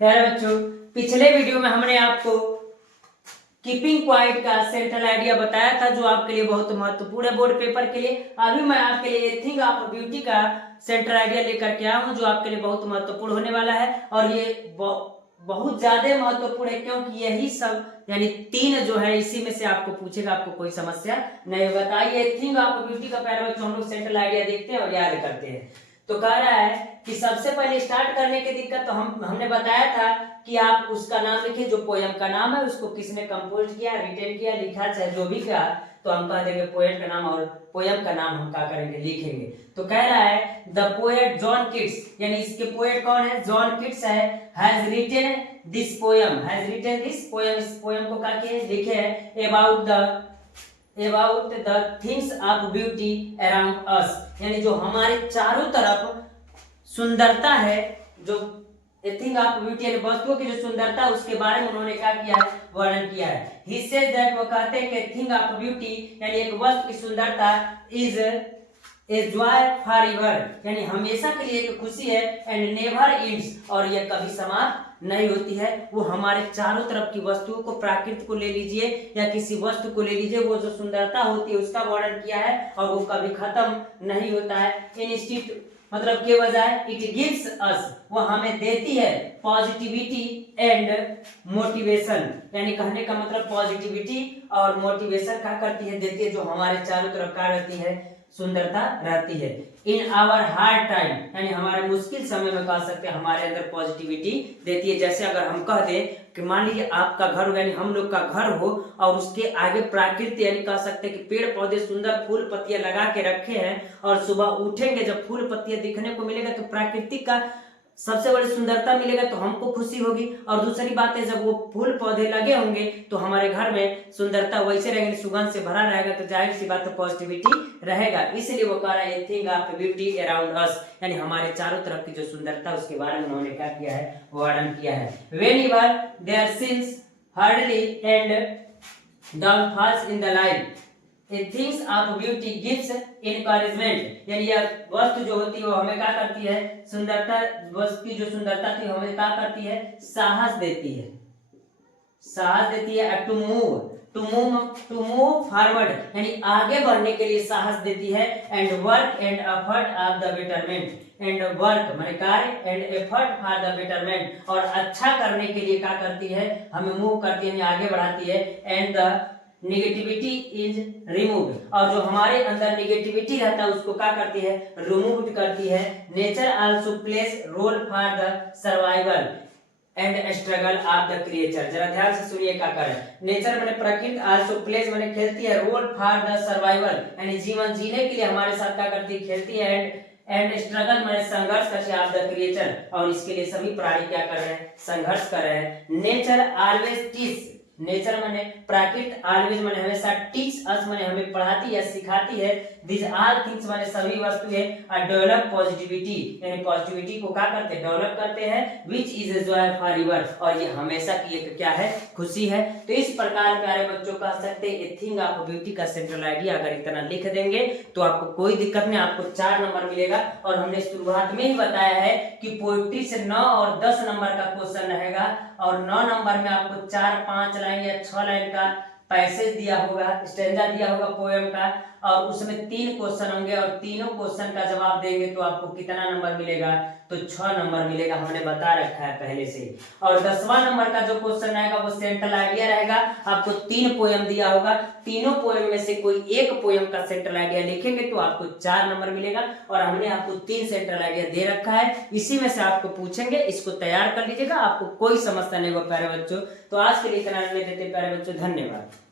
प्यारे बच्चों, पिछले वीडियो में हमने आपको कीपिंग क्वाइट का सेंट्रल आइडिया बताया था जो आपके लिए बहुत महत्वपूर्ण है बोर्ड पेपर के लिए। अभी मैं आपके लिए एथिंग ऑफ ब्यूटी का सेंट्रल आइडिया लेकर के आया हूं जो आपके लिए बहुत महत्वपूर्ण होने वाला है और ये बहुत ज्यादा महत्वपूर्ण है क्योंकि यही सब यानी तीन जो है इसी में से आपको पूछेगा, आपको कोई समस्या नहीं होगा। तो आइए एथिंग ऑफ ब्यूटी का प्यारे बच्चों हम लोग सेंट्रल आइडिया देखते हैं और याद करते हैं। तो कह रहा है कि सबसे पहले स्टार्ट करने की दिक्कत तो हमने बताया था कि आप उसका नाम लिखिए, जो पोयम का नाम है उसको किसने कंपोज किया, रिटेन किया, लिखा, चाहे जो भी किया, तो हम कह देंगे पोएट का नाम और पोयम का नाम हम क्या करेंगे, लिखेंगे। तो कह रहा है द पोएट जॉन किट्स, यानी इसके पोएट कौन है, जॉन किट्स है, has retain this poem, has retain this poem, इस पोयम को क्या किए, लिखे है about the things of beauty around us, यानी जो हमारे चारों तरफ सुंदरता है, जो थिंग ऑफ ब्यूटी यानी वस्तुओं की जो सुंदरता है उसके बारे में उन्होंने क्या किया है, वर्णन किया है। ही सेड दैट, वो कहते हैं कि थिंग ऑफ ब्यूटी यानी एक वस्तु की सुंदरता is a joy for ever, यानी हमेशा के लिए एक खुशी है, एंड नेवर एंड्स, और यह कभी समाप्त नहीं होती है। वो हमारे चारों तरफ की वस्तुओं को, प्राकृत को ले लीजिए या किसी वस्तु को ले लीजिए, वो जो सुंदरता होती है उसका वर्णन किया है और वो कभी खत्म नहीं होता है। इंस्टीट्यूट मतलब के बजाय इट गिव्स अस, वो हमें देती है पॉजिटिविटी एंड मोटिवेशन, यानी कहने का मतलब पॉजिटिविटी और मोटिवेशन क्या करती है, देती है, जो हमारे चारों तरफ क्या रहती है, सुंदरता रहती है। इन आवर हार्ड टाइम, यानी हमारे मुश्किल समय में कह सकते हैं हमारे अंदर पॉजिटिविटी देती है। जैसे अगर हम कह दें कि मान लीजिए आपका घर हो, यानी हम लोग का घर हो और उसके आगे प्राकृतिक यानी कह सकते हैं कि पेड़ पौधे सुंदर फूल पत्तियां लगा के रखे हैं और सुबह उठेंगे जब फूल पत्तियां दिखने को मिलेगा तो प्राकृतिक का सबसे बड़ी सुंदरता मिलेगा तो हमको खुशी होगी। और दूसरी बात है जब वो फूल पौधे लगे होंगे तो हमारे घर में सुंदरता वैसे रहेगी, सुगंध से भरा रहेगा, तो जाहिर सी बात है पॉजिटिविटी रहेगा। इसलिए वो कह रहा है thing of beauty around us, यानी हमारे चारों तरफ की जो सुंदरता उसके बारे में उन्होंने क्या किया है, वर्णन किया है। Whenever there seems hardly and downfalls in the life, things of beauty gives encouragement, यानी यह वस्तु जो होती है वो हमें क्या करती है, सुंदरता, वस्तु की जो सुंदरता थी हमें क्या करती है, साहस देती है, साहस देती है। टू मूव फॉरवर्ड, यानी आगे बढ़ने के लिए साहस देती है। And work and effort of the betterment, and work माने कार्य, and effort for the betterment, और अच्छा करने के लिए क्या करती है, हमें मूव करती है, आगे बढ़ाती है। And the negativity is remove, और जो हमारे अंदर नेगेटिविटी रहता है उसको क्या करती है, रिमूव करती है। Nature also plays role for the survival and struggle of the creature, जरा ध्यान से सुनिए क्या कर रहा है। नेचर माने प्रकृति, आल्सो प्लेस माने खेलती है, रोल फॉर द सर्वाइवल यानी जीवन जीने के लिए हमारे साथ क्या करती है, खेलती है। एंड स्ट्रगल माने संघर्ष करती है ऑफ द क्रिएचर, और इसके लिए सभी प्राणी क्या कर रहे हैं, संघर्ष कर रहे हैं। नेचर ऑलवेज टीच, नेचर माने प्राकृत, ऑलवेज माने हमेशा, टीच अस माने हमें पढ़ाती है, सिखाती है। दिस ऑल थिंग्स माने सभी वस्तुएं आर डेवलप पॉजिटिविटी, यानी पॉजिटिविटी को क्या करते हैं, डेवलप करते हैं। Which is a joy for ever, और ये हमेशा की एक क्या है, खुशी है। तो इस प्रकार प्यारे बच्चों कह सकते हैं ए थिंग ऑफ ब्यूटी का सेंट्रल आइडिया अगर इतना लिख देंगे तो आपको कोई दिक्कत नहीं, आपको 4 नंबर मिलेगा। और हमने शुरुआत में ही बताया है कि पोएट्री से 9 और 10 नंबर का क्वेश्चन रहेगा, और 9 नंबर में आपको 4, 5 लाइन या 6 लाइन का पैसेज दिया होगा, स्टैंजा दिया होगा पोएम का, और उसमें 3 क्वेश्चन होंगे और तीनों क्वेश्चन का जवाब देंगे तो आपको कितना नंबर मिलेगा, तो 6 नंबर मिलेगा, हमने बता रखा है पहले से। और 10वां नंबर का जो क्वेश्चन रहेगा वो सेंट्रल आइडिया रहेगा। आपको 3 पोएम दिया होगा, तीनों पोएम में से कोई एक पोएम का सेंट्रल आइडिया लिखेंगे तो आपको 4 नंबर मिलेगा। और हमने आपको 3 सेंट्रल आइडिया दे रखा है, इसी में से आपको पूछेंगे, इसको तैयार कर लीजिएगा, आपको कोई समस्या नहीं होगा प्यारे बच्चों। तो आज के लिए इतना लेते प्यारे बच्चों, धन्यवाद।